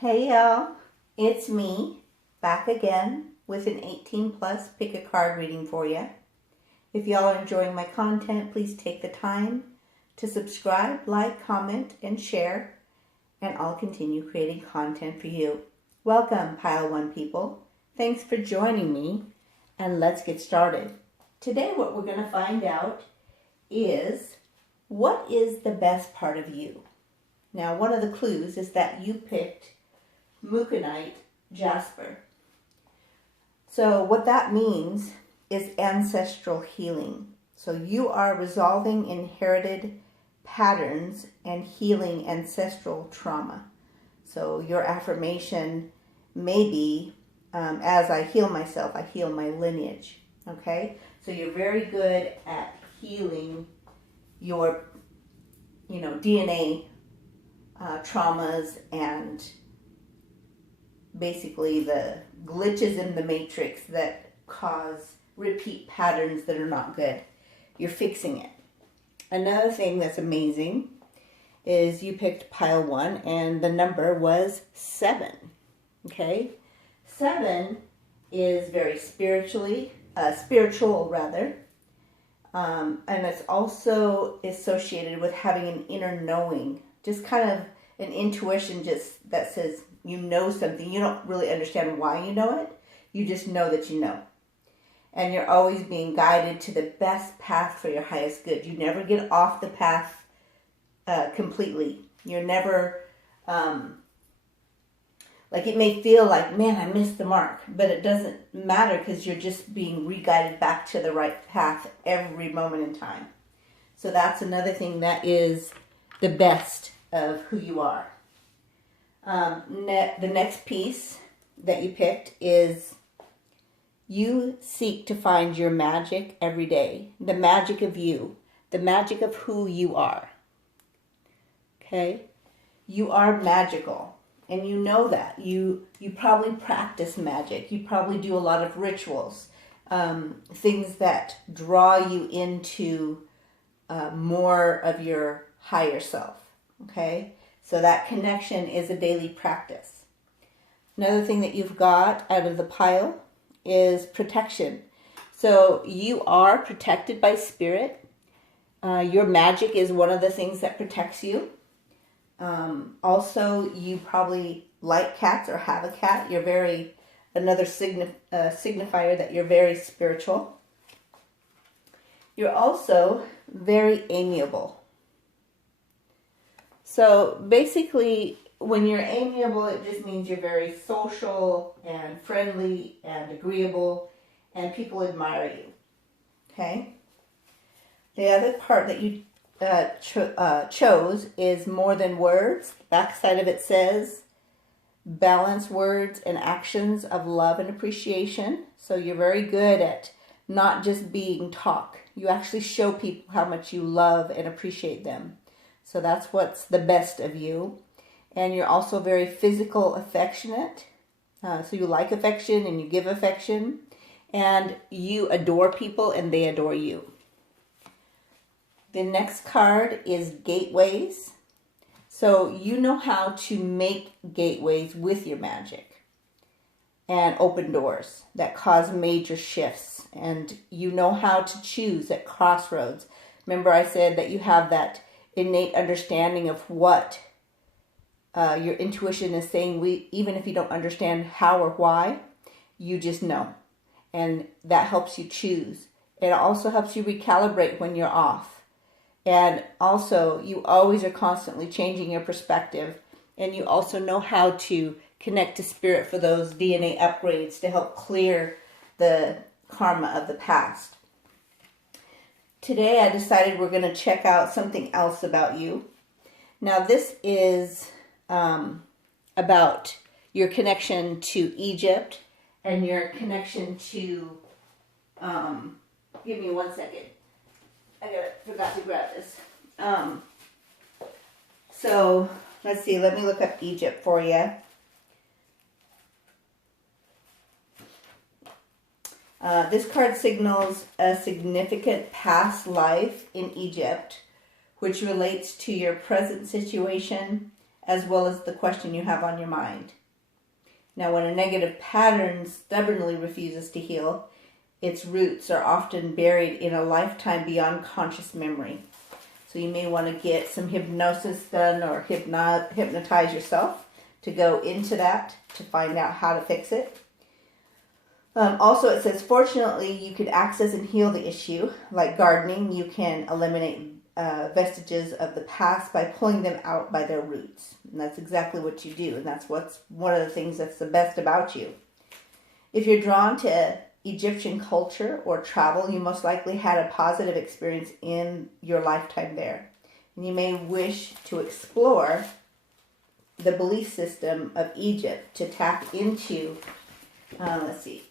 Hey y'all, it's me, back again with an 18 plus pick a card reading for you. If y'all are enjoying my content, please take the time to subscribe, like, comment, and share, and I'll continue creating content for you. Welcome, Pile 1 people. Thanks for joining me, and let's get started. Today what we're going to find out is, what is the best part of you? Now, one of the clues is that you picked Muconite Jasper. So what that means is ancestral healing. So you are resolving inherited patterns and healing ancestral trauma. So your affirmation may be, as I heal myself, I heal my lineage. Okay? So you're very good at healing your, DNA traumas and basically the glitches in the matrix that cause repeat patterns that are not good. You're fixing it. Another thing that's amazing is you picked pile 1 and the number was 7. Okay? 7 is very spiritual, and it's also associated with having an inner knowing, just kind of an intuition just that says you know something. You don't really understand why you know it. You just know that you know. And you're always being guided to the best path for your highest good. You never get off the path completely. You're never, it may feel like, man, I missed the mark. But it doesn't matter because you're just being re-guided back to the right path every moment in time. So that's another thing that is the best of who you are. The next piece that you picked is you seek to find your magic every day. The magic of you. The magic of who you are. Okay? You are magical. And you know that. You probably practice magic. You probably do a lot of rituals. Things that draw you into more of your higher self. Okay? So that connection is a daily practice. Another thing that you've got out of the pile is protection. So you are protected by spirit. Your magic is one of the things that protects you. Also, you probably like cats or have a cat. You're another signifier that you're very spiritual. You're also very amiable. So basically, when you're amiable, it just means you're very social and friendly and agreeable, and people admire you. Okay? The other part that you chose is more than words. The backside of it says, balance words and actions of love and appreciation. So you're very good at not just being talk. You actually show people how much you love and appreciate them. So that's what's the best of you. And you're also very physical affectionate. So you like affection and you give affection. And you adore people and they adore you. The next card is gateways. So you know how to make gateways with your magic. And open doors that cause major shifts. And you know how to choose at crossroads. Remember I said that you have that innate understanding of what your intuition is saying. Even if you don't understand how or why, you just know. And that helps you choose. It also helps you recalibrate when you're off. And also, you always are constantly changing your perspective. And you also know how to connect to spirit for those DNA upgrades to help clear the karma of the past. Today I decided we're going to check out something else about you. Now this is about your connection to Egypt and your connection to, give me 1 second. I forgot to grab this. So let's see, let me look up Egypt for you. This card signals a significant past life in Egypt, which relates to your present situation as well as the question you have on your mind. Now, when a negative pattern stubbornly refuses to heal, its roots are often buried in a lifetime beyond conscious memory. So you may want to get some hypnosis done or hypnotize yourself to go into that to find out how to fix it. Also, it says, fortunately, you could access and heal the issue. Like gardening, you can eliminate vestiges of the past by pulling them out by their roots. And that's exactly what you do. And that's what's one of the things that's the best about you. If you're drawn to Egyptian culture or travel, you most likely had a positive experience in your lifetime there. And you may wish to explore the belief system of Egypt to tap into, let's see,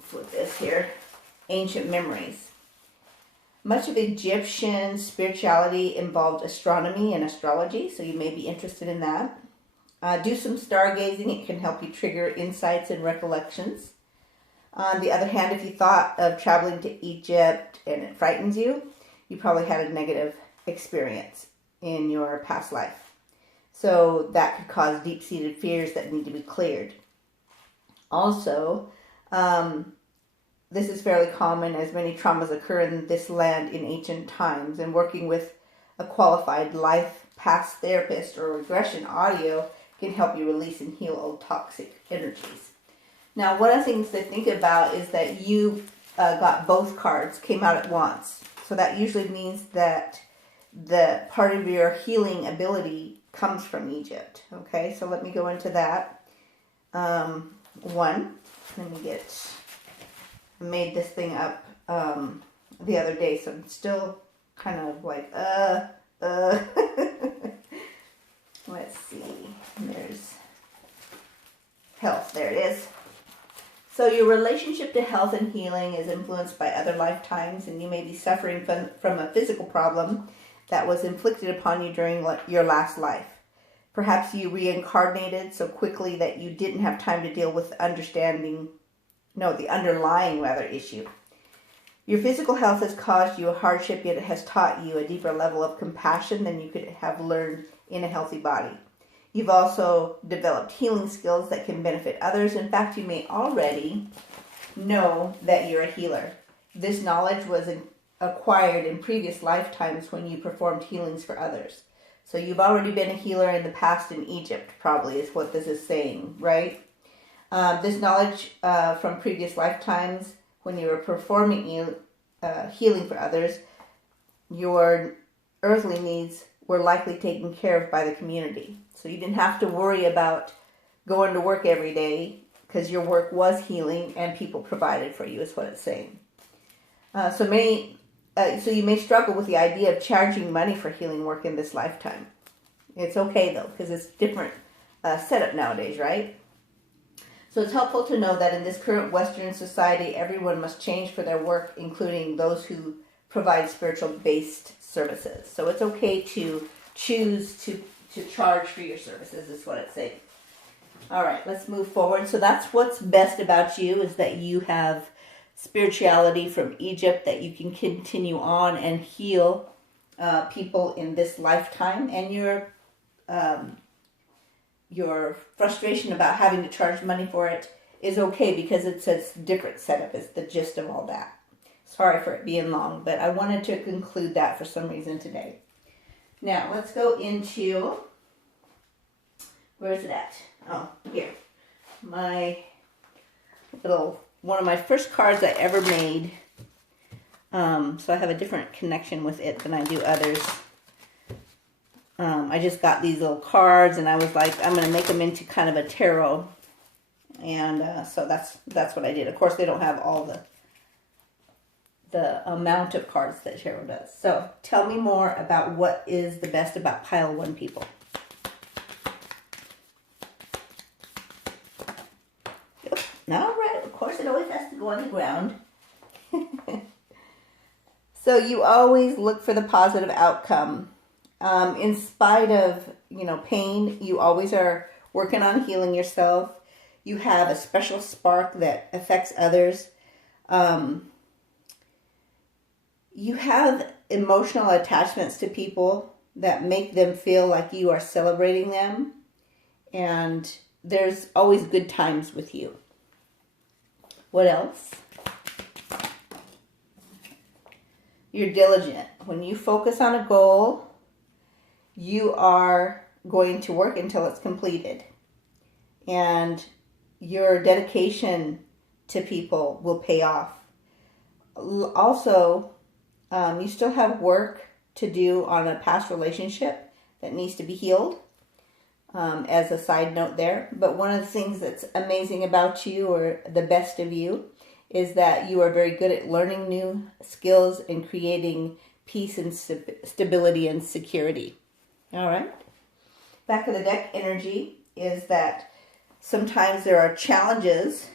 flip this here, ancient memories. Much of Egyptian spirituality involved astronomy and astrology, so you may be interested in that. Do some stargazing. It can help you trigger insights and recollections. On the other hand, if you thought of traveling to Egypt and it frightens you, you probably had a negative experience in your past life. So that could cause deep-seated fears that need to be cleared. Also, this is fairly common as many traumas occur in this land in ancient times, and working with a qualified life past therapist or regression audio can help you release and heal old toxic energies. Now, one of the things to think about is that you got both cards, came out at once. So that usually means that the part of your healing ability comes from Egypt. Okay, so let me go into that. I made this thing up the other day, so I'm still kind of like, Let's see, there's health, there it is. So your relationship to health and healing is influenced by other lifetimes, and you may be suffering from a physical problem that was inflicted upon you during your last life. Perhaps you reincarnated so quickly that you didn't have time to deal with the underlying issue. Your physical health has caused you a hardship, yet it has taught you a deeper level of compassion than you could have learned in a healthy body. You've also developed healing skills that can benefit others. In fact, you may already know that you're a healer. This knowledge was acquired in previous lifetimes when you performed healings for others. So you've already been a healer in the past in Egypt, probably, is what this is saying, right? This knowledge from previous lifetimes, when you were performing healing for others, your earthly needs were likely taken care of by the community. So you didn't have to worry about going to work every day because your work was healing and people provided for you, is what it's saying. So you may struggle with the idea of charging money for healing work in this lifetime. It's okay though, because it's different setup nowadays, right? So it's helpful to know that in this current Western society, everyone must change for their work, including those who provide spiritual-based services. So it's okay to choose to charge for your services, is what it's saying. All right, let's move forward. So that's what's best about you, is that you have spirituality from Egypt that you can continue on and heal people in this lifetime, and your frustration about having to charge money for it is okay because it's a different setup, is the gist of all that. Sorry for it being long, but I wanted to conclude that for some reason today. Now, let's go into, where is it at? Oh, here. One of my first cards I ever made. So I have a different connection with it than I do others. I just got these little cards, and I was like, I'm going to make them into kind of a tarot. And so that's what I did. Of course, they don't have all the amount of cards that tarot does. So tell me more about what is the best about pile 1 people. Yep. All right. Of course, it always has to go on the ground. So you always look for the positive outcome. In spite of, pain, you always are working on healing yourself. You have a special spark that affects others. You have emotional attachments to people. that make them feel like you are celebrating them. And there's always good times with you. What else? You're diligent. When you focus on a goal, you are going to work until it's completed. And your dedication to people will pay off. Also, you still have work to do on a past relationship that needs to be healed, as a side note there. But one of the things that's amazing about you, or the best of you, is that you are very good at learning new skills and creating peace and stability and security. All right. Back of the deck energy is that sometimes there are challenges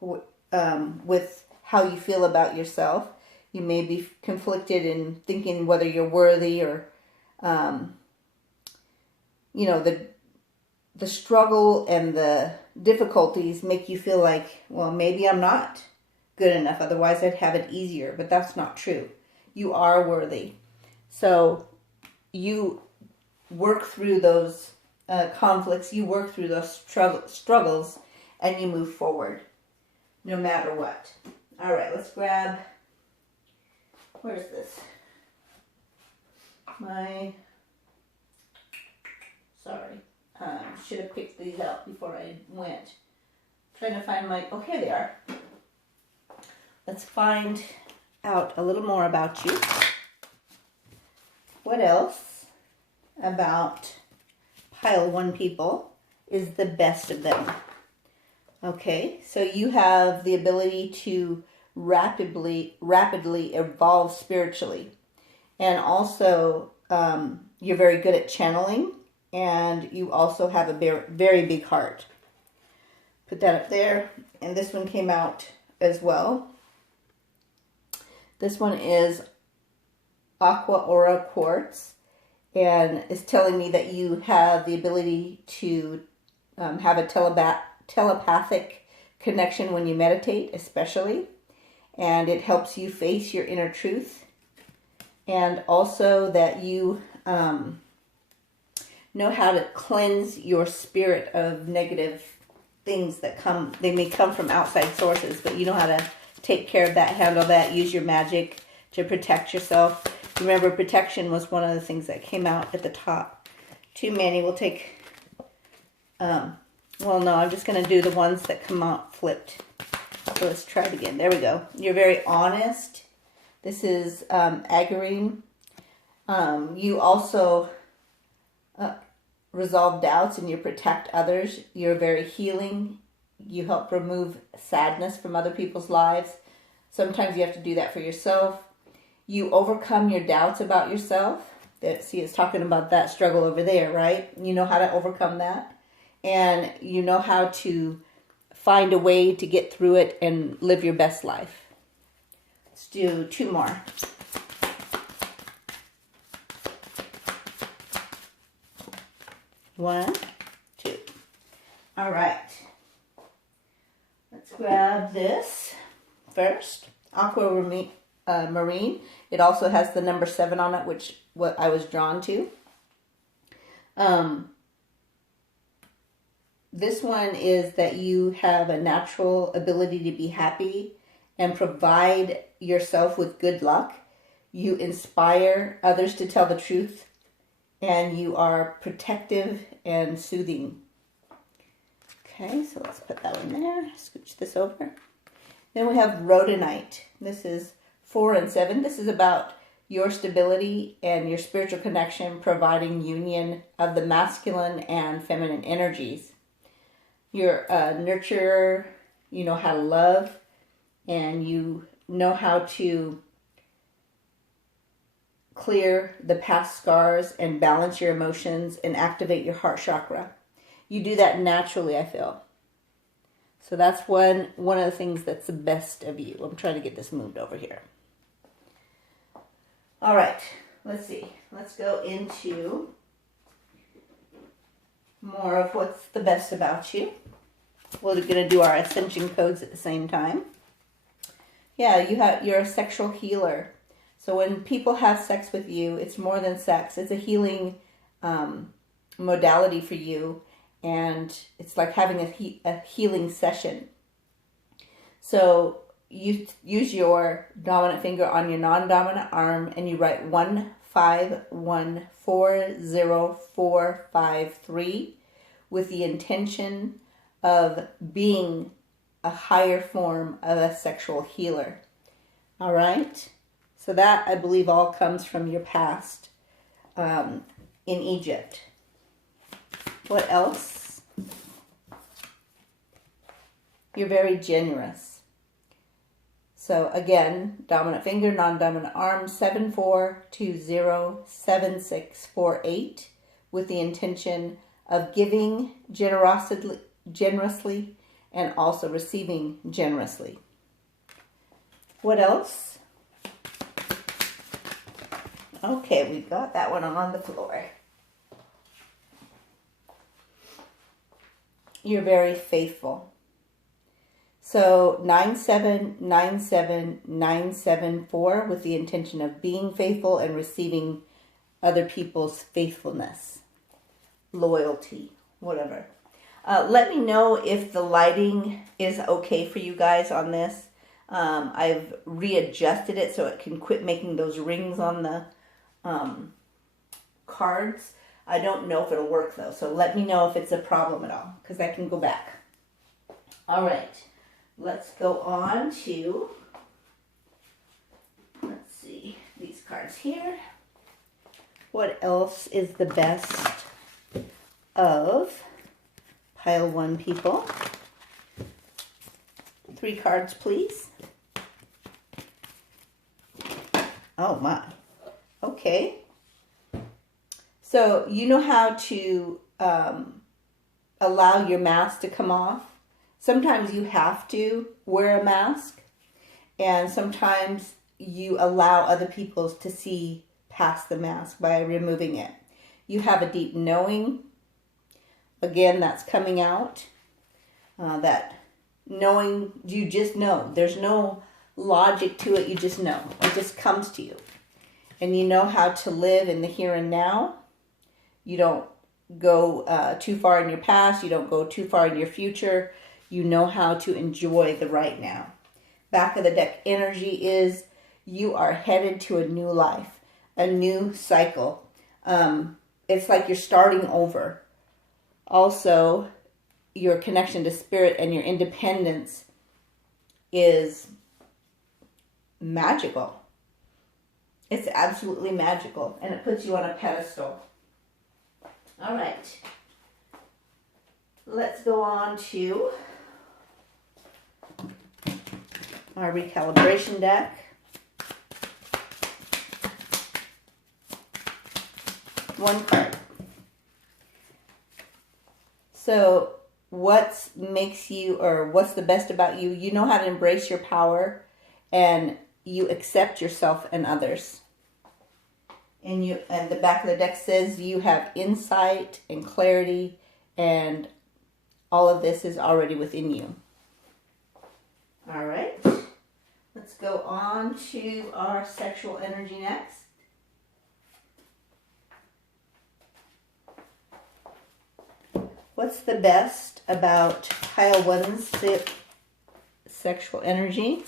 with how you feel about yourself. You may be conflicted in thinking whether you're worthy, or, the struggle and the difficulties make you feel like, well, maybe I'm not good enough. Otherwise, I'd have it easier. But that's not true. You are worthy. So you work through those conflicts. You work through those struggles, and you move forward no matter what. All right, let's grab... Where's this? Sorry. Should have picked these out before I went. Trying to find oh, here they are. Let's find out a little more about you. What else about pile 1 people is the best of them? Okay, so you have the ability to rapidly evolve spiritually. And also, you're very good at channeling, and you also have a very big heart. Put that up there. And this one came out as well. This one is Aqua Aura Quartz, and is telling me that you have the ability to have a telepathic connection when you meditate, especially. And it helps you face your inner truth. And also that you know how to cleanse your spirit of negative things that come. They may come from outside sources, but you know how to take care of that, handle that, use your magic to protect yourself. Remember, protection was one of the things that came out at the top. Too many. We'll take... well, no, I'm just going to do the ones that come out flipped. So let's try it again. There we go. You're very honest. This is Agarine. You also resolve doubts, and you protect others. You're very healing. You help remove sadness from other people's lives. Sometimes you have to do that for yourself. You overcome your doubts about yourself. See, it's talking about that struggle over there, right? You know how to overcome that. And you know how to find a way to get through it and live your best life. Let's do 2 more. One, 2. All right. Let's grab this first. Aquamarine. It also has the number 7 on it, which what I was drawn to. This one is that you have a natural ability to be happy and provide yourself with good luck. You inspire others to tell the truth, and you are protective and soothing. Okay, so let's put that one there. Scooch this over. Then we have Rhodonite. This is 4 and 7. This is about your stability and your spiritual connection, providing union of the masculine and feminine energies. You're a nurturer, you know how to love, and you know how to clear the past scars and balance your emotions and activate your heart chakra. You do that naturally, I feel. So that's one of the things that's the best of you. I'm trying to get this moved over here. All right, let's see. Let's go into more of what's the best about you. We're going to do our ascension codes at the same time. Yeah, you're a sexual healer. So when people have sex with you, it's more than sex. It's a healing modality for you, and it's like having a healing session. So you use your dominant finger on your non-dominant arm, and you write 15140453 with the intention of being a higher form of a sexual healer. All right? So that, I believe, all comes from your past in Egypt. What else? You're very generous. So again, dominant finger, non-dominant arm, 74207648 with the intention of giving generously and also receiving generously. What else? Okay, we got that one on the floor. You're very faithful. So 9797974 with the intention of being faithful and receiving other people's faithfulness, loyalty, whatever. Let me know if the lighting is okay for you guys on this. I've readjusted it so it can quit making those rings on the cards. I don't know if it'll work though, so let me know if it's a problem at all, because I can go back. All right, let's go on to, let's see, these cards here. What else is the best of pile 1 people? 3 cards, please. Oh my. Okay. So you know how to allow your mask to come off? Sometimes you have to wear a mask, and sometimes you allow other people to see past the mask by removing it. You have a deep knowing. Again, that's coming out. That knowing, you just know. There's no logic to it. You just know. It just comes to you. And you know how to live in the here and now. You don't go too far in your past. You don't go too far in your future. You know how to enjoy the right now. Back of the deck energy is you are headed to a new life, a new cycle. It's like you're starting over. Also, your connection to spirit and your independence is magical. It's absolutely magical, and it puts you on a pedestal. All right. Let's go on to our recalibration deck. One card. So what makes you, or what's the best about you? You know how to embrace your power, and you accept yourself and others. And the back of the deck says you have insight and clarity, and all of this is already within you. All right. Let's go on to our sexual energy next. What's the best about pile 1's sexual energy?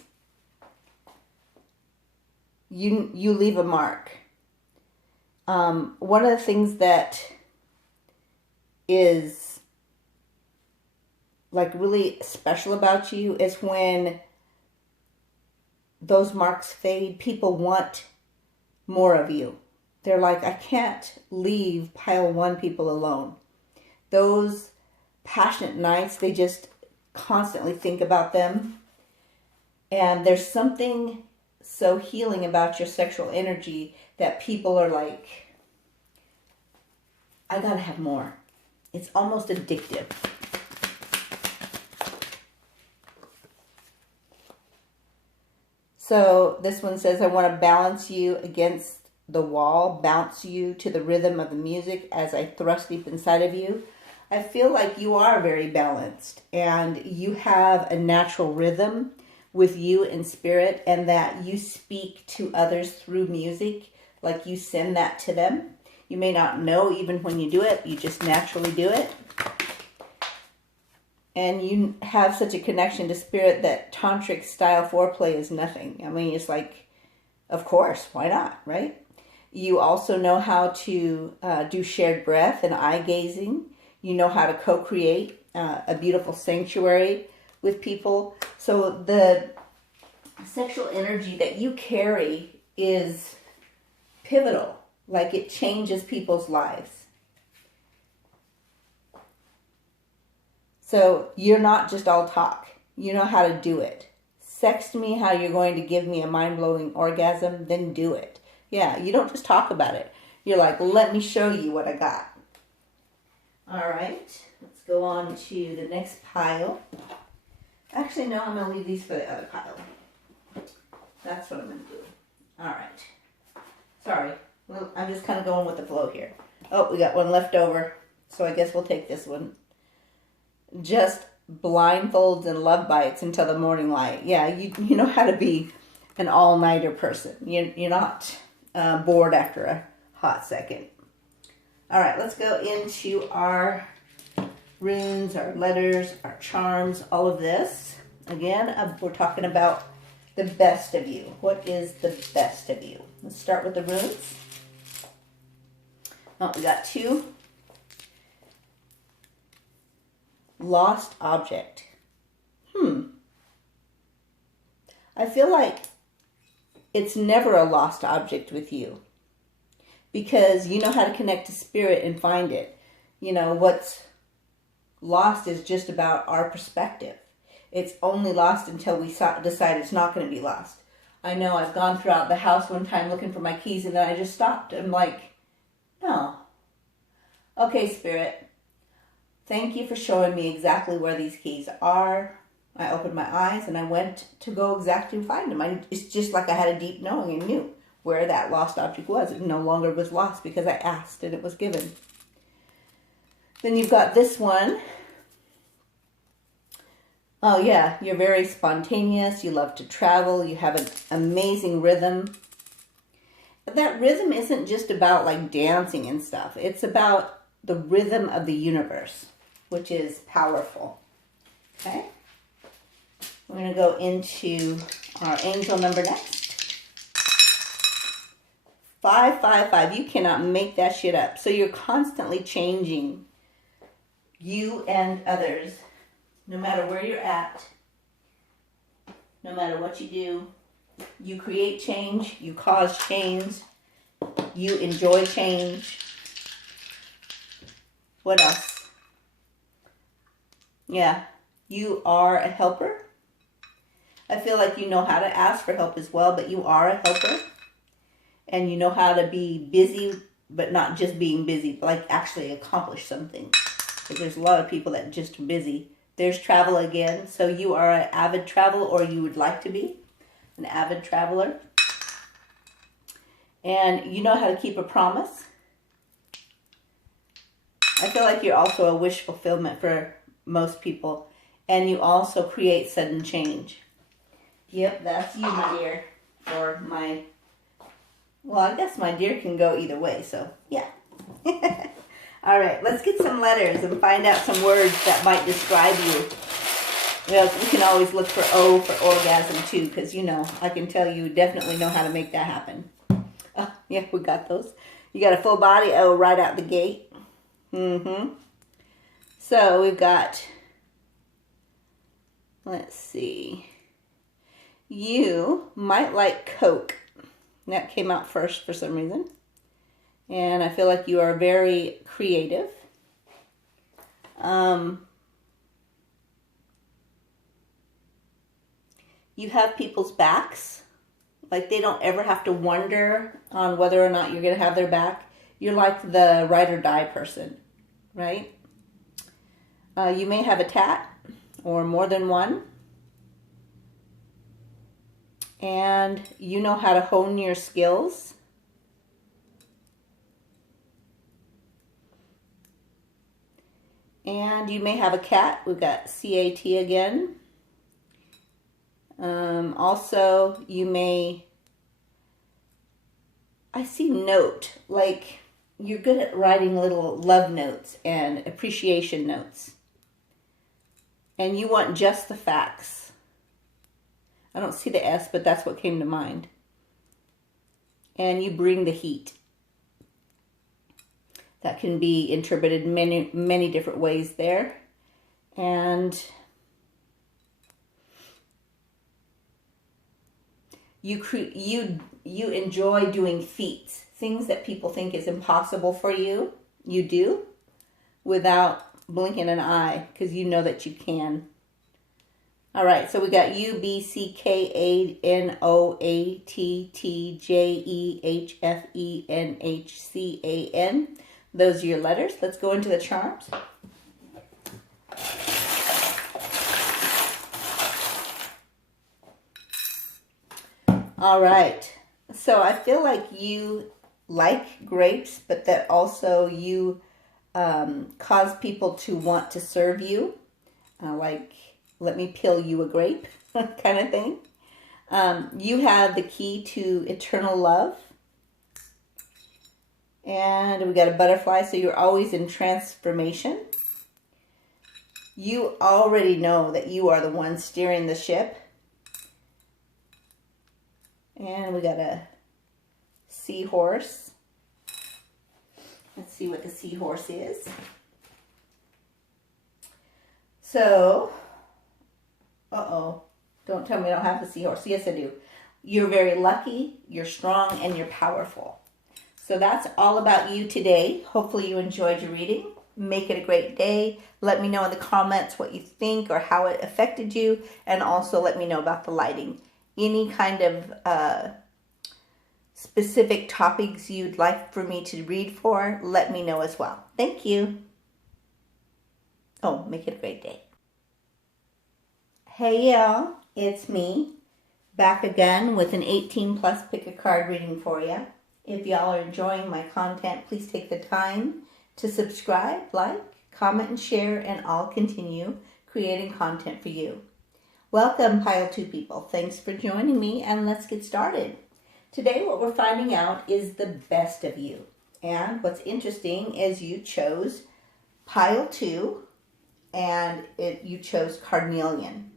You leave a mark. One of the things that is like really special about you is when those marks fade, people want more of you. They're like, I can't leave pile 1 people alone. Those passionate nights, they just constantly think about them. And there's something so healing about your sexual energy that people are like, I gotta have more. It's almost addictive. So this one says, I want to balance you against the wall, bounce you to the rhythm of the music as I thrust deep inside of you. I feel like you are very balanced, and you have a natural rhythm with you in spirit, and that you speak to others through music, like you send that to them. You may not know even when you do it, you just naturally do it. And you have such a connection to spirit that tantric style foreplay is nothing. I mean, it's like, of course, why not, right? You also know how to do shared breath and eye gazing. You know how to co-create a beautiful sanctuary with people. So the sexual energy that you carry is pivotal. Like, it changes people's lives. So you're not just all talk. You know how to do it. Sext me how you're going to give me a mind-blowing orgasm, then do it. Yeah, you don't just talk about it. You're like, let me show you what I got. All right, let's go on to the next pile. Actually, no, I'm going to leave these for the other pile. That's what I'm going to do. All right. Sorry, well, I'm just kind of going with the flow here. Oh, we got one left over, so I guess we'll take this one. Just blindfolds and love bites until the morning light. Yeah, you know how to be an all-nighter person. You're not bored after a hot second. All right, let's go into our runes, our letters, our charms, all of this. Again, we're talking about the best of you. What is the best of you? Let's start with the runes. Oh, we got 2. Lost object. I feel like it's never a lost object with you, because you know how to connect to spirit and find it. You know, what's lost is just about our perspective. It's only lost until we decide it's not going to be lost. I know I've gone throughout the house one time looking for my keys, and then I just stopped. I'm like, no. Okay, spirit. Thank you for showing me exactly where these keys are. I opened my eyes and I went to go exactly find them. It's just like I had a deep knowing and knew where that lost object was. It no longer was lost because I asked and it was given. Then you've got this one. Oh yeah, you're very spontaneous. You love to travel. You have an amazing rhythm. That rhythm isn't just about like dancing and stuff. It's about the rhythm of the universe, which is powerful. Okay? We're going to go into our angel number next. 555. You cannot make that shit up. So you're constantly changing, you and others, no matter where you're at, no matter what you do. You create change, you cause change, you enjoy change. What else? Yeah, you are a helper. I feel like you know how to ask for help as well, but you are a helper. And you know how to be busy, but not just being busy, but like actually accomplish something. Because there's a lot of people that just are busy. There's travel again. So you are an avid traveler, or you would like to be an avid traveler. And you know how to keep a promise. I feel like you're also a wish fulfillment for most people. And you also create sudden change. Yep, that's you, my dear. Or my... Well, I guess my dear can go either way, so yeah. All right, let's get some letters and find out some words that might describe you. Well, we can always look for O for orgasm too, because, you know, I can tell you definitely know how to make that happen. Oh, yeah, we got those. You got a full body O right out the gate. So we've got, let's see. You might like Coke. That came out first for some reason. And I feel like you are very creative. You have people's backs. Like, they don't ever have to wonder on whether or not you're going to have their back. You're like the ride or die person, right? You may have a tat or more than one. And you know how to hone your skills. And you may have a cat. We've got CAT again. Also, you may, I see note, like you're good at writing little love notes and appreciation notes. And you want just the facts. I don't see the S, but that's what came to mind. And you bring the heat. That can be interpreted many, many different ways there. And you enjoy doing feats, things that people think is impossible for you. You do without blinking an eye, because you know that you can. All right, so we got UBCKANOATTJEHFENHCAN. Those are your letters. Let's go into the charms. All right, so I feel like you like grapes, but that also you cause people to want to serve you, like let me peel you a grape kind of thing. You have the key to eternal love. And we got a butterfly, so you're always in transformation. You already know that you are the one steering the ship. And we got a seahorse. Let's see what the seahorse is. So, don't tell me I don't have the seahorse. Yes, I do. You're very lucky, you're strong, and you're powerful. So that's all about you today. Hopefully you enjoyed your reading. Make it a great day. Let me know in the comments what you think or how it affected you. And also let me know about the lighting. Any kind of specific topics you'd like for me to read for, let me know as well. Thank you. Oh, make it a great day. Hey y'all, it's me, back again with an 18 plus pick a card reading for you. If y'all are enjoying my content, please take the time to subscribe, like, comment, and share, and I'll continue creating content for you. Welcome, Pile 2 people. Thanks for joining me, and let's get started. Today, what we're finding out is the best of you. And what's interesting is you chose Pile 2, and you chose Carnelian.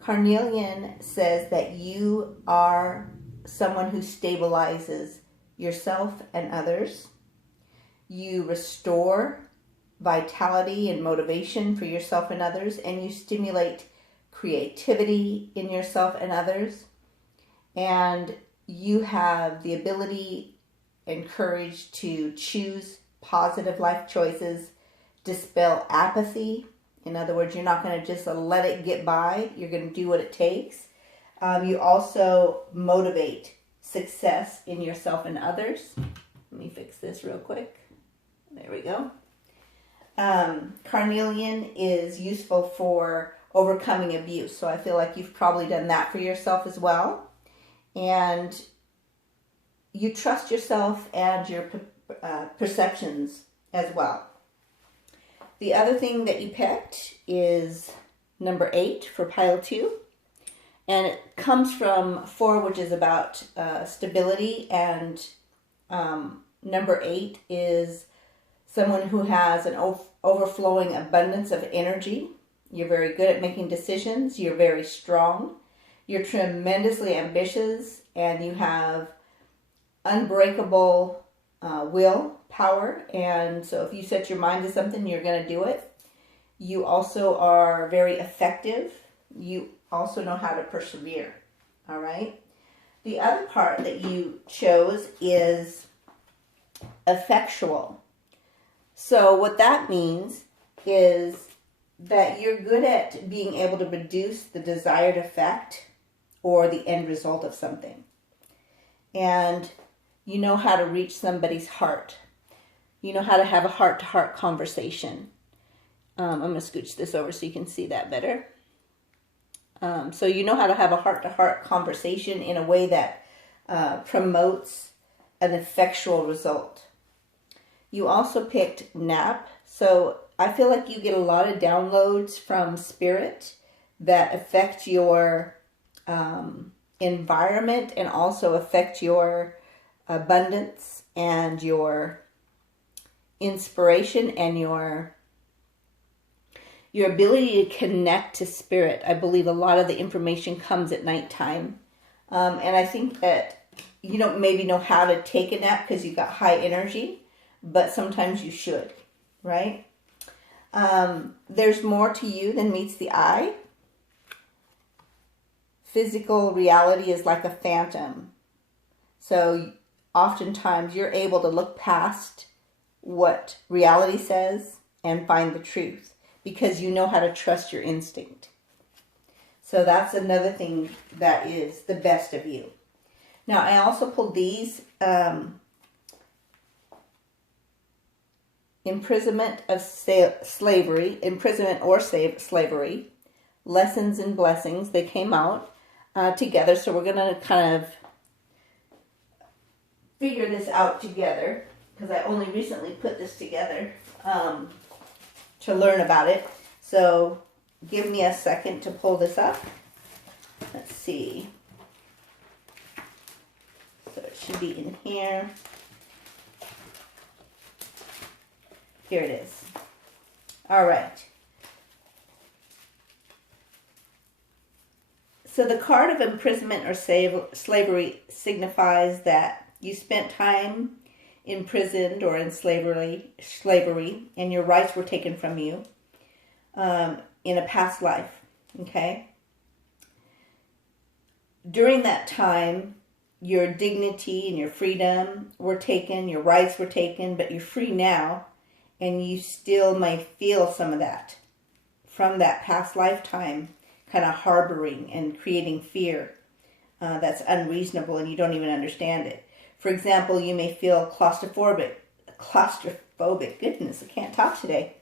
Carnelian says that you are someone who stabilizes yourself and others. You restore vitality and motivation for yourself and others, and you stimulate creativity in yourself and others. And you have the ability and courage to choose positive life choices, dispel apathy. In other words, you're not going to just let it get by. You're going to do what it takes. You also motivate success in yourself and others. Let me fix this real quick. There we go. Carnelian is useful for overcoming abuse. So I feel like you've probably done that for yourself as well. And you trust yourself and your perceptions as well. The other thing that you picked is number 8 for pile 2. And it comes from 4, which is about stability. And number 8 is someone who has an overflowing abundance of energy. You're very good at making decisions. You're very strong. You're tremendously ambitious. And you have unbreakable willpower. And so if you set your mind to something, you're going to do it. You also are very effective. You also know how to persevere. All right. The other part that you chose is effectual. So what that means is that you're good at being able to produce the desired effect or the end result of something. And you know how to reach somebody's heart. You know how to have a heart-to-heart conversation. I'm going to scooch this over so you can see that better. So you know how to have a heart-to-heart conversation in a way that promotes an effectual result. You also picked nap. So I feel like you get a lot of downloads from spirit that affect your environment and also affect your abundance and your inspiration and your ability to connect to spirit. I believe a lot of the information comes at nighttime. And I think that you don't maybe know how to take a nap because you've got high energy, but sometimes you should, right? There's more to you than meets the eye. Physical reality is like a phantom. So oftentimes you're able to look past what reality says and find the truth because you know how to trust your instinct. So that's another thing that is the best of you. Now, I also pulled these imprisonment of slavery, imprisonment or slavery, lessons and blessings. They came out together, so we're going to kind of figure this out together because I only recently put this together to learn about it. So give me a second to pull this up. Let's see. So it should be in here. Here it is. All right. So the card of imprisonment or slavery signifies that you spent time imprisoned or in slavery, and your rights were taken from you in a past life. Okay? During that time, your dignity and your freedom were taken, your rights were taken, but you're free now, and you still may feel some of that from that past lifetime, kind of harboring and creating fear that's unreasonable and you don't even understand it. For example, you may feel claustrophobic, goodness, I can't talk today,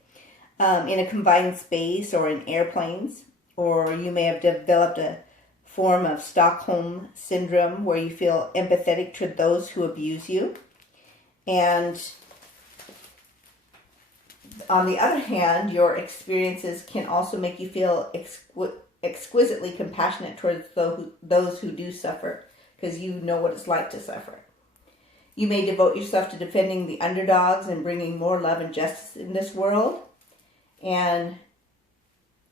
in a confined space or in airplanes, or you may have developed a form of Stockholm syndrome where you feel empathetic to those who abuse you. And on the other hand, your experiences can also make you feel exquisitely compassionate towards those who do suffer, because you know what it's like to suffer. You may devote yourself to defending the underdogs and bringing more love and justice in this world. And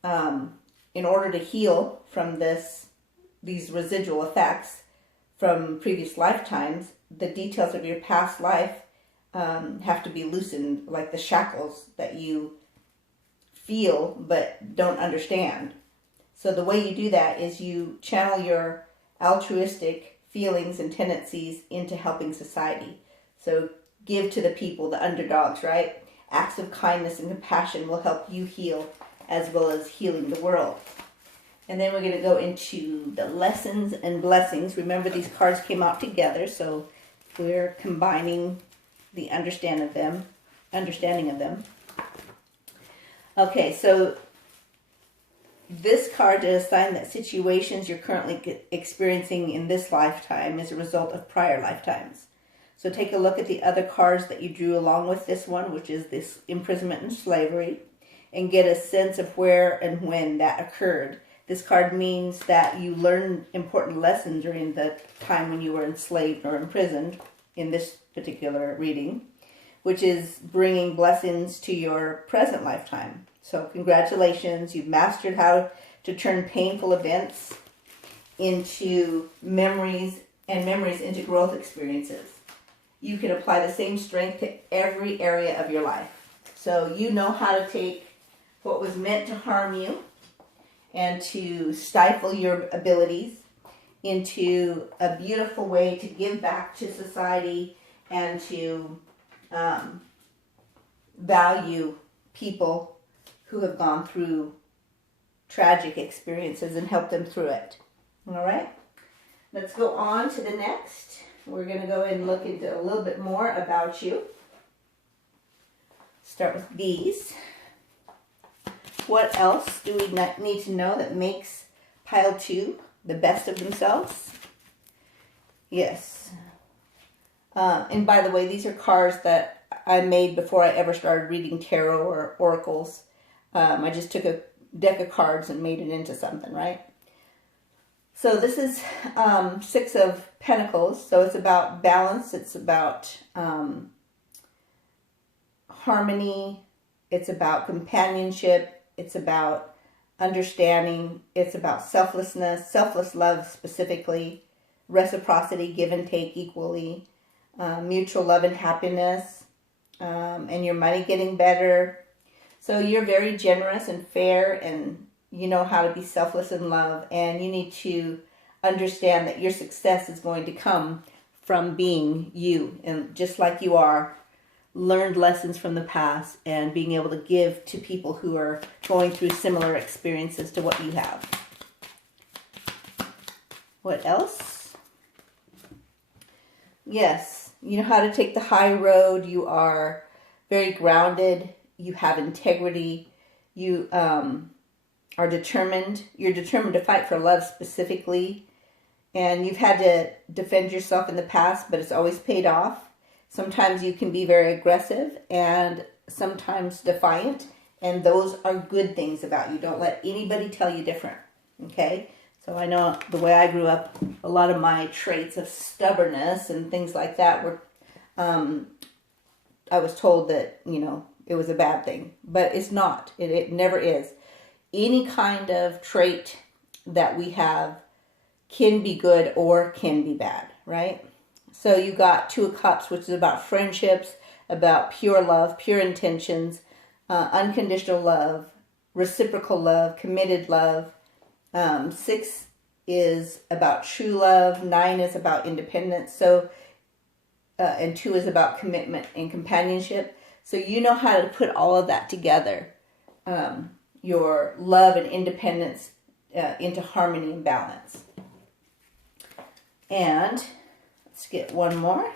in order to heal from these residual effects from previous lifetimes, the details of your past life have to be loosened, like the shackles that you feel but don't understand. So the way you do that is you channel your altruistic feelings and tendencies into helping society. So give to the people, the underdogs, right? Acts of kindness and compassion will help you heal as well as healing the world. And then we're going to go into the lessons and blessings. Remember, these cards came out together, so we're combining the understanding of them. Okay, so this card is a sign that situations you're currently experiencing in this lifetime is a result of prior lifetimes. So take a look at the other cards that you drew along with this one, which is this imprisonment and slavery, and get a sense of where and when that occurred. This card means that you learned important lessons during the time when you were enslaved or imprisoned in this particular reading, which is bringing blessings to your present lifetime. So congratulations, you've mastered how to turn painful events into memories and memories into growth experiences. You can apply the same strength to every area of your life. So you know how to take what was meant to harm you and to stifle your abilities into a beautiful way to give back to society and to value people who have gone through tragic experiences and help them through it. All right? Let's go on to the next. We're going to go and look into a little bit more about you. Start with these. What else do we need to know that makes pile 2 the best of themselves? Yes. And by the way, these are cards that I made before I ever started reading tarot or oracles. I just took a deck of cards and made it into something, right? So this is Six of Pentacles. So it's about balance. It's about harmony. It's about companionship. It's about understanding. It's about selflessness, selfless love specifically, reciprocity, give and take equally, mutual love and happiness, and your money getting better. So you're very generous and fair, and you know how to be selfless in love, and you need to understand that your success is going to come from being you, and just like you are, learned lessons from the past and being able to give to people who are going through similar experiences to what you have. What else? Yes, you know how to take the high road. You are very grounded. You have integrity. You are determined. You're determined to fight for love specifically. And you've had to defend yourself in the past, but it's always paid off. Sometimes you can be very aggressive and sometimes defiant, and those are good things about you. Don't let anybody tell you different, okay? So I know the way I grew up, a lot of my traits of stubbornness and things like that were, I was told that, you know, it was a bad thing, but it's not. It never is. Any kind of trait that we have can be good or can be bad, right? So you got Two of Cups, which is about friendships, about pure love, pure intentions, unconditional love, reciprocal love, committed love. 6 is about true love. 9 is about independence. So, and 2 is about commitment and companionship. So you know how to put all of that together. Your love and independence into harmony and balance. And let's get one more.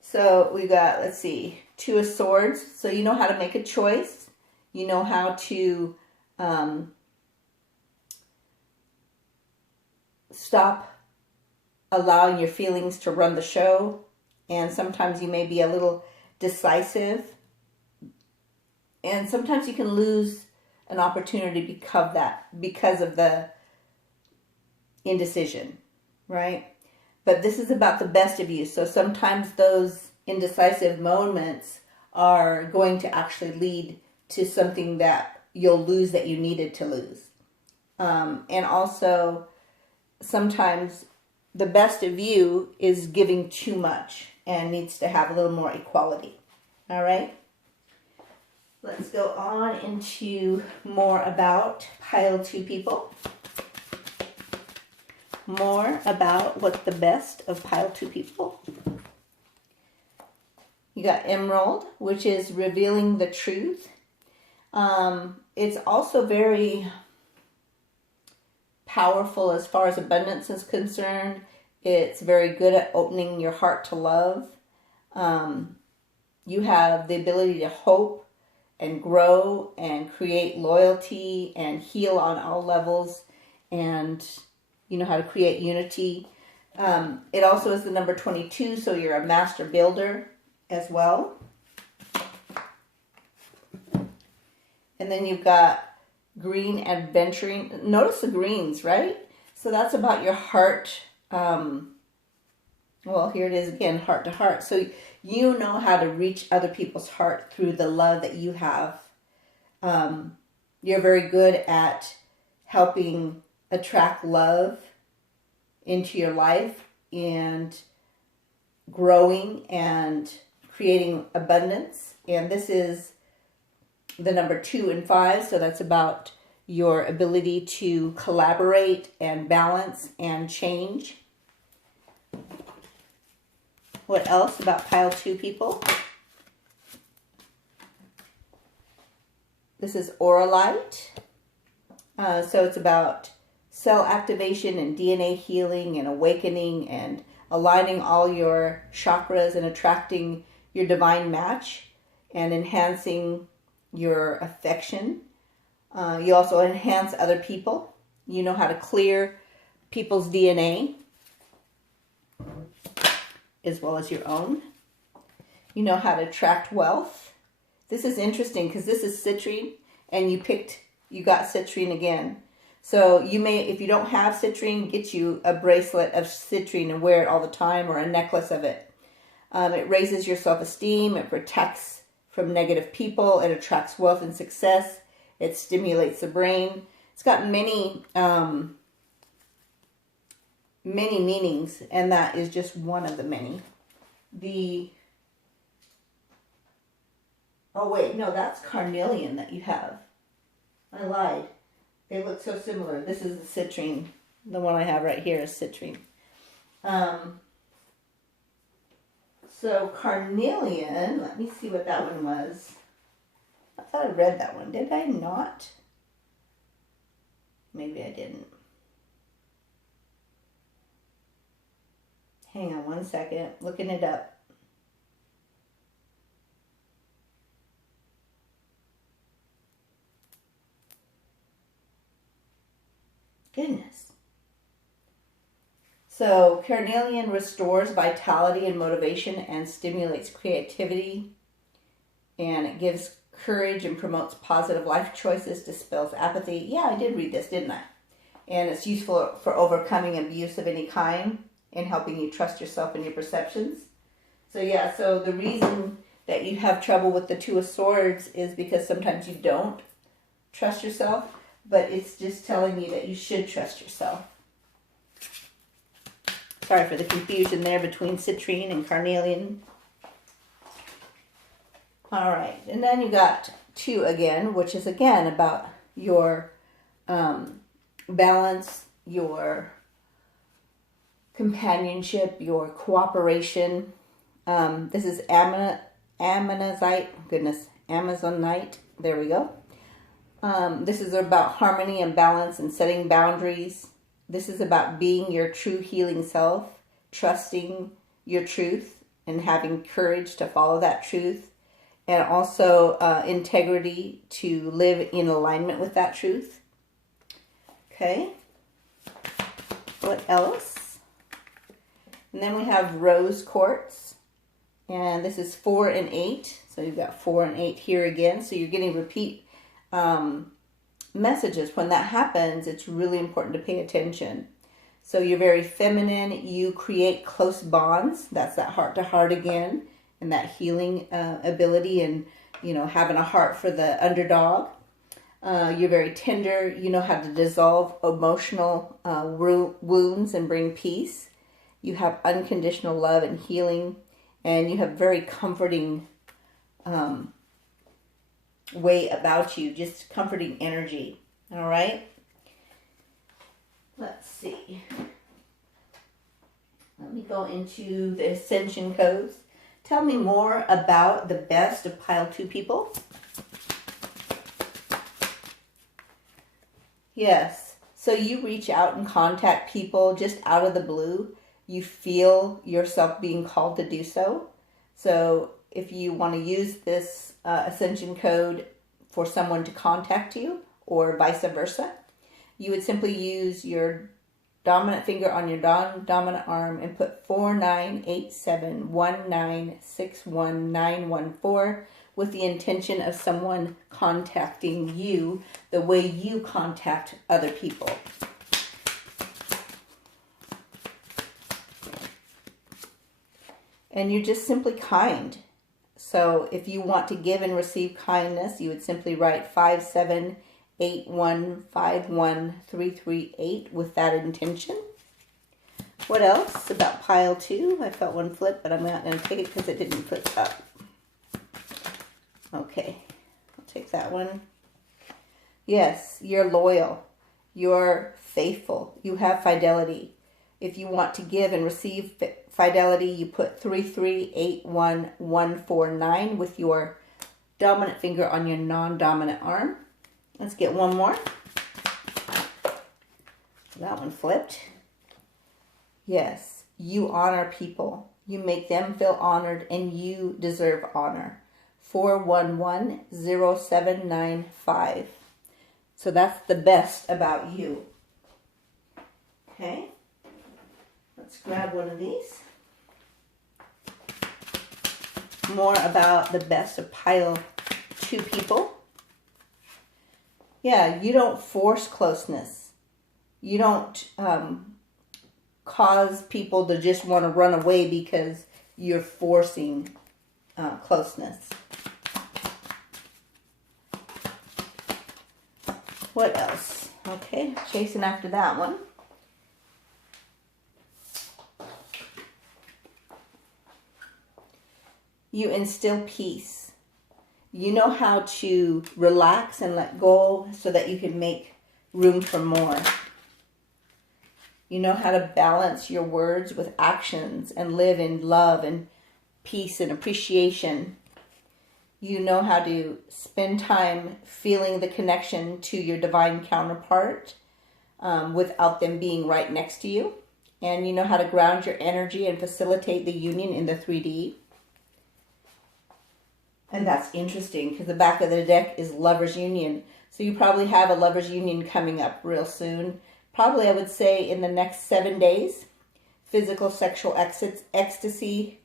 So we got, let's see, 2 of Swords. So you know how to make a choice. You know how to stop allowing your feelings to run the show. And sometimes you may be a little decisive. And sometimes you can lose an opportunity because of the indecision, right? But this is about the best of you. So sometimes those indecisive moments are going to actually lead to something that you'll lose that you needed to lose. And also, sometimes the best of you is giving too much and needs to have a little more equality. All right? Let's go on into more about pile 2 people. More about what's the best of pile 2 people. You got Emerald, which is revealing the truth. It's also very powerful as far as abundance is concerned. It's very good at opening your heart to love. You have the ability to hope and grow and create loyalty and heal on all levels, and you know how to create unity. It also is the number 22, so you're a master builder as well. And then you've got green adventuring. Notice the greens, right? So that's about your heart. Well, here it is again, heart to heart. So you know how to reach other people's heart through the love that you have. You're very good at helping attract love into your life and growing and creating abundance. And this is the number 2 and 5. So that's about your ability to collaborate and balance and change. What else about pile 2 people? This is Auralite. So it's about cell activation and DNA healing and awakening and aligning all your chakras and attracting your divine match and enhancing your affection. You also enhance other people. You know how to clear people's DNA as well as your own. You know how to attract wealth. This is interesting because this is citrine, and you got citrine again. So you may, if you don't have citrine, get you a bracelet of citrine and wear it all the time, or a necklace of it. It raises your self-esteem. It protects from negative people. It attracts wealth and success. It stimulates the brain. It's got many meanings, and that is just one of the many. Oh wait, no, that's carnelian that you have. I lied. They look so similar. This is the citrine. The one I have right here is citrine. So carnelian, let me see what that one was. I thought I read that one. Did I not? Maybe I didn't. Hang on one second. Looking it up. Goodness. So carnelian restores vitality and motivation and stimulates creativity, and it gives courage and promotes positive life choices, dispels apathy. Yeah, I did read this, didn't I? And it's useful for overcoming abuse of any kind and helping you trust yourself and your perceptions. So yeah, so the reason that you have trouble with the Two of Swords is because sometimes you don't trust yourself, but it's just telling you that you should trust yourself. Sorry for the confusion there between citrine and carnelian. All right, and then you got two again, which is again about your balance, your companionship, your cooperation. This is Amazonite. There we go. This is about harmony and balance and setting boundaries. This is about being your true healing self, trusting your truth and having courage to follow that truth, and also integrity to live in alignment with that truth. Okay. What else? And then we have rose quartz, and this is 4 and 8. So you've got 4 and 8 here again. So you're getting repeat messages. When that happens, it's really important to pay attention. So you're very feminine. You create close bonds. That's that heart to heart again, and that healing ability, and having a heart for the underdog. You're very tender. You know how to dissolve emotional wounds and bring peace. You have unconditional love and healing, and you have very comforting way about you, just comforting energy. All right. Let's see. Let me go into the ascension codes. Tell me more about the best of pile 2 people. Yes. So you reach out and contact people just out of the blue. You feel yourself being called to do so. So if you want to use this ascension code for someone to contact you, or vice versa, you would simply use your dominant finger on your dominant arm and put 498719619114 with the intention of someone contacting you the way you contact other people. And you're just simply kind. So if you want to give and receive kindness, you would simply write 578151338 with that intention. What else about pile 2? I felt one flip, but I'm not going to take it because it didn't flip up. Okay, I'll take that one. Yes, you're loyal. You're faithful. You have fidelity. If you want to give and receive fidelity, you put 3381149 with your dominant finger on your non-dominant arm. Let's get one more. That one flipped. Yes, you honor people. You make them feel honored, and you deserve honor. 4110795. So that's the best about you. Okay. Let's grab one of these. More about the best of pile 2 people. Yeah, you don't force closeness. You don't cause people to just want to run away because you're forcing closeness. What else? Okay, chasing after that one. You instill peace. You know how to relax and let go so that you can make room for more. You know how to balance your words with actions and live in love and peace and appreciation. You know how to spend time feeling the connection to your divine counterpart without them being right next to you. And you know how to ground your energy and facilitate the union in the 3D. And that's interesting because the back of the deck is Lover's Union. So you probably have a Lover's Union coming up real soon. Probably, I would say, in the next 7 days. Physical, sexual ecstasy,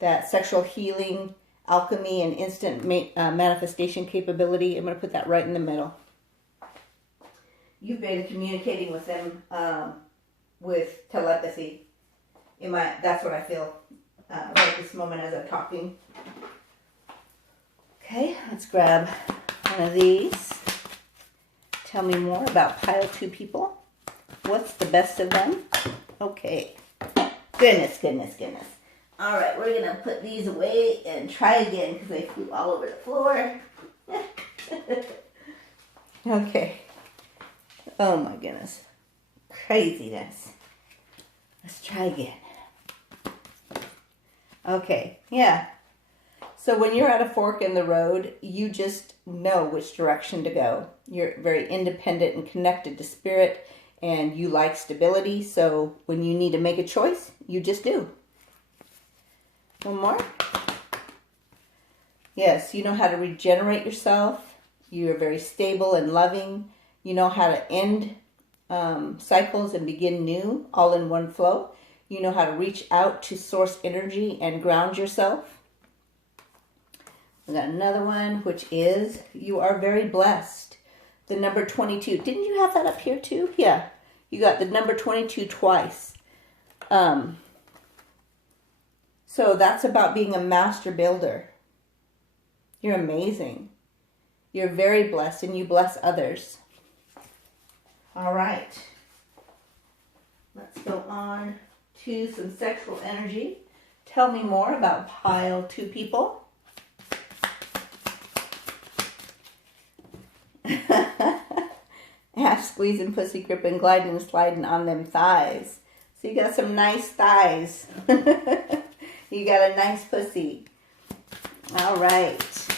that sexual healing, alchemy, and instant manifestation capability. I'm going to put that right in the middle. You've been communicating with them with telepathy. That's what I feel right this moment as I'm talking. Okay, let's grab one of these. Tell me more about pile 2 people. What's the best of them? Okay. Goodness. All right, we're going to put these away and try again because they flew all over the floor. Okay. Oh my goodness. Craziness. Let's try again. Okay, yeah. So when you're at a fork in the road, you just know which direction to go. You're very independent and connected to spirit, and you like stability. So when you need to make a choice, you just do. One more. Yes, you know how to regenerate yourself. You're very stable and loving. You know how to end cycles and begin new, all in one flow. You know how to reach out to source energy and ground yourself. We got another one, which is you are very blessed. The number 22. Didn't you have that up here too? Yeah. You got the number 22 twice. So that's about being a master builder. You're amazing. You're very blessed and you bless others. All right. Let's go on to some sexual energy. Tell me more about pile 2 people. Ass squeezing, pussy gripping, gliding and sliding on them thighs. So you got some nice thighs. You got a nice pussy. All right.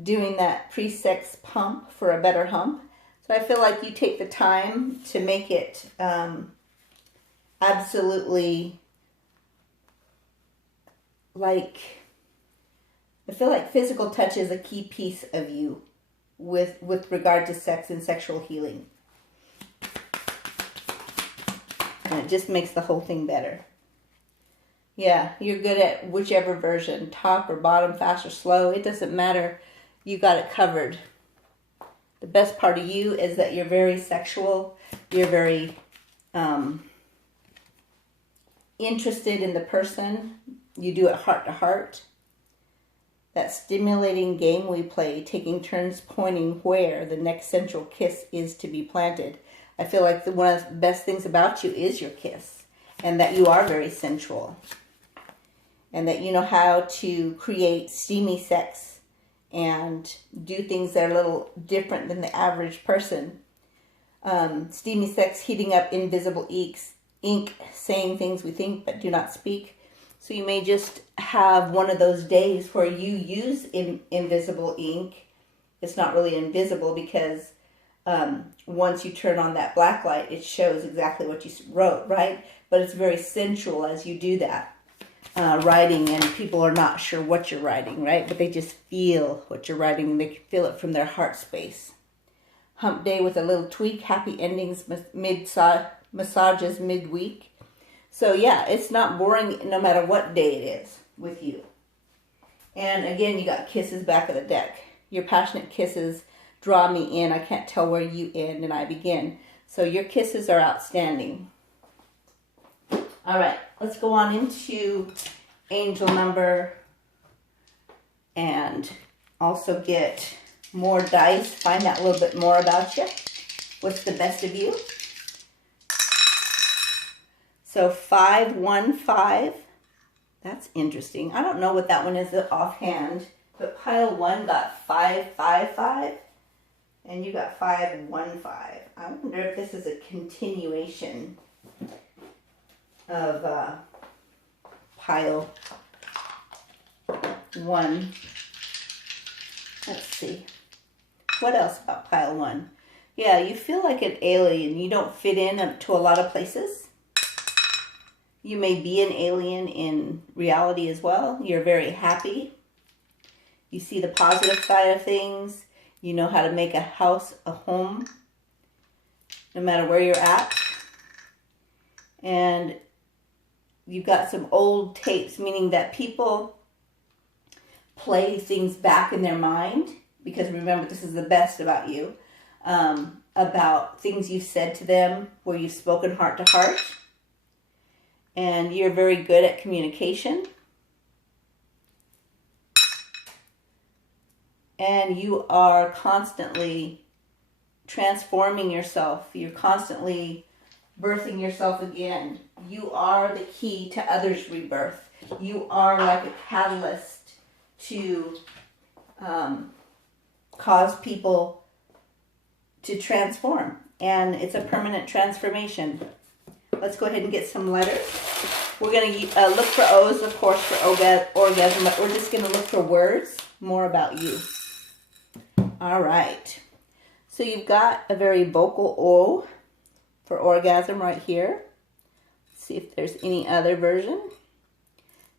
Doing that pre-sex pump for a better hump. So I feel like you take the time to make it absolutely like... I feel like physical touch is a key piece of you with regard to sex and sexual healing. And it just makes the whole thing better. Yeah, you're good at whichever version, top or bottom, fast or slow. It doesn't matter. You got it covered. The best part of you is that you're very sexual. You're very interested in the person. You do it heart to heart. That stimulating game we play, taking turns pointing where the next central kiss is to be planted. I feel like one of the best things about you is your kiss, and that you are very sensual, and that you know how to create steamy sex and do things that are a little different than the average person. Steamy sex, heating up invisible ink, saying things we think but do not speak. So you may just have one of those days where you use invisible ink. It's not really invisible because once you turn on that black light, it shows exactly what you wrote, right? But it's very sensual as you do that writing, and people are not sure what you're writing, right? But they just feel what you're writing, and they can feel it from their heart space. Hump day with a little tweak, happy endings, massages midweek. So yeah, it's not boring no matter what day it is with you. And again, you got kisses back of the deck. Your passionate kisses draw me in. I can't tell where you end and I begin. So your kisses are outstanding. All right, let's go on into angel number and also get more dice, find out a little bit more about you. What's the best of you? So 515. That's interesting. I don't know what that one is offhand, but pile 1 got 555 and you got 515. I wonder if this is a continuation of pile 1. Let's see. What else about pile 1? Yeah, you feel like an alien. You don't fit in to a lot of places. You may be an alien in reality as well. You're very happy. You see the positive side of things. You know how to make a house a home, no matter where you're at. And you've got some old tapes, meaning that people play things back in their mind. Because remember, this is the best about you. About things you've said to them where you've spoken heart to heart. And you're very good at communication. And you are constantly transforming yourself. You're constantly birthing yourself again. You are the key to others' rebirth. You are like a catalyst to cause people to transform. And it's a permanent transformation. Let's go ahead and get some letters. We're going to look for O's, of course, for orgasm, but we're just going to look for words more about you. All right. So you've got a very vocal O for orgasm right here. Let's see if there's any other version.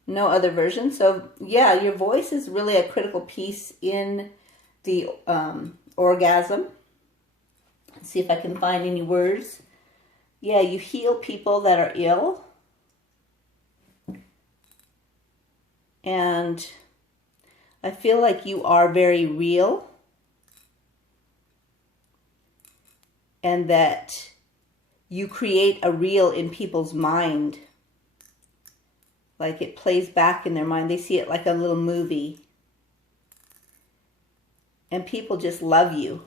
No other version. So, yeah, your voice is really a critical piece in the orgasm. Let's see if I can find any words. Yeah, you heal people that are ill. And I feel like you are very real. And that you create a reel in people's mind. Like it plays back in their mind. They see it like a little movie. And people just love you.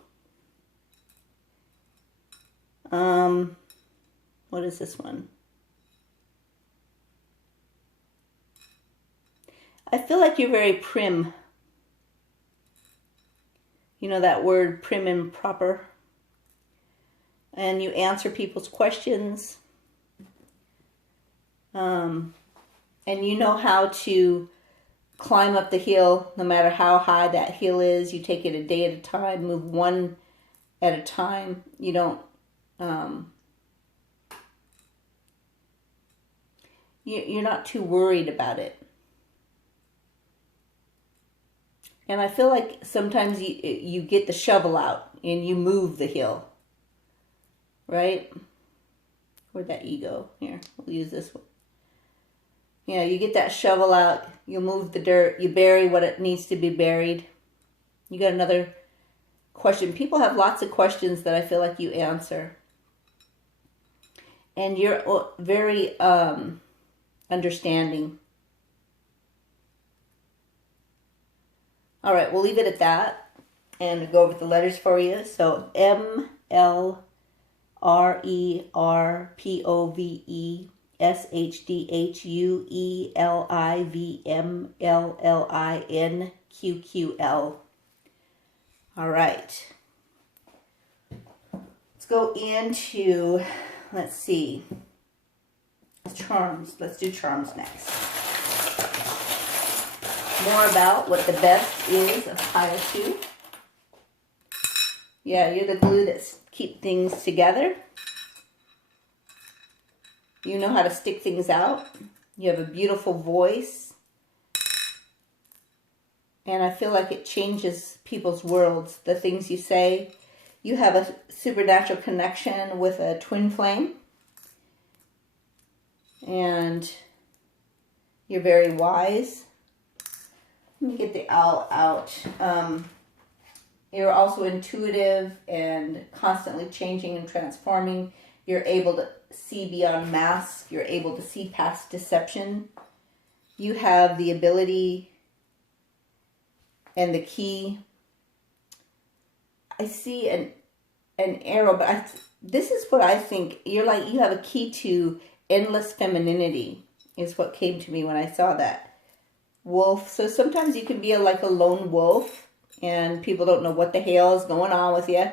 What is this one? I feel like you're very prim. You know that word, prim and proper? And you answer people's questions. And you know how to climb up the hill, no matter how high that hill is. You take it a day at a time, move one at a time. You don't... You're not too worried about it. And I feel like sometimes you get the shovel out and you move the hill. Right? Where'd that E go? Here, we'll use this one. Yeah, you get that shovel out, you move the dirt, you bury what it needs to be buried. You got another question. People have lots of questions that I feel like you answer. And you're very understanding. All right, we'll leave it at that and go over the letters for you. So MLRERPOVESHDHUELIVMLLINQQL. All right. Let's go into, let's see, charms. Let's do charms next. More about what the best is of pile 2. Yeah, you're the glue that keeps things together. You know how to stick things out. You have a beautiful voice. And I feel like it changes people's worlds, the things you say. You have a supernatural connection with a twin flame. And you're very wise. Let me get the owl out. You're also intuitive and constantly changing and transforming. You're able to see beyond masks. You're able to see past deception. You have the ability and the key. I see an arrow, but this is what I think. You're like, you have a key to endless femininity is what came to me when I saw that. Wolf. So sometimes you can be like a lone wolf and people don't know what the hell is going on with you.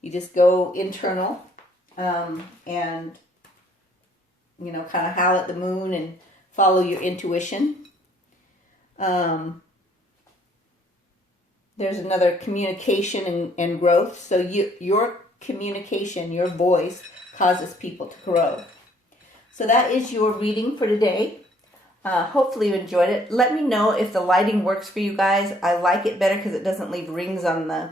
You just go internal and, you know, kind of howl at the moon and follow your intuition. There's another communication and growth. So your communication, your voice causes people to grow. So that is your reading for today. Hopefully you enjoyed it. Let me know if the lighting works for you guys. I like it better because it doesn't leave rings on the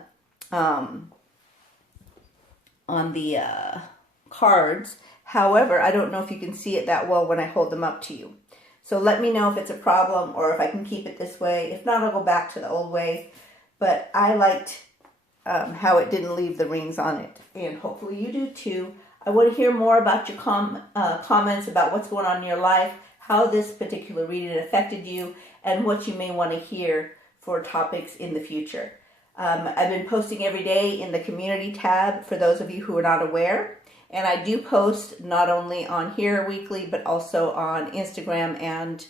cards. However, I don't know if you can see it that well when I hold them up to you. So let me know if it's a problem or if I can keep it this way. If not, I'll go back to the old way. But I liked how it didn't leave the rings on it. And hopefully you do too. I want to hear more about your comments about what's going on in your life, how this particular reading affected you, and what you may want to hear for topics in the future. I've been posting every day in the community tab for those of you who are not aware. And I do post not only on here weekly, but also on Instagram and,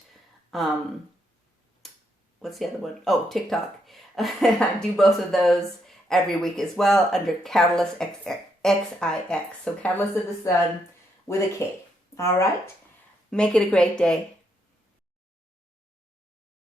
what's the other one? Oh, TikTok. I do both of those every week as well under KataLystXiX. So Catalyst of the Sun with a K. All right? Make it a great day.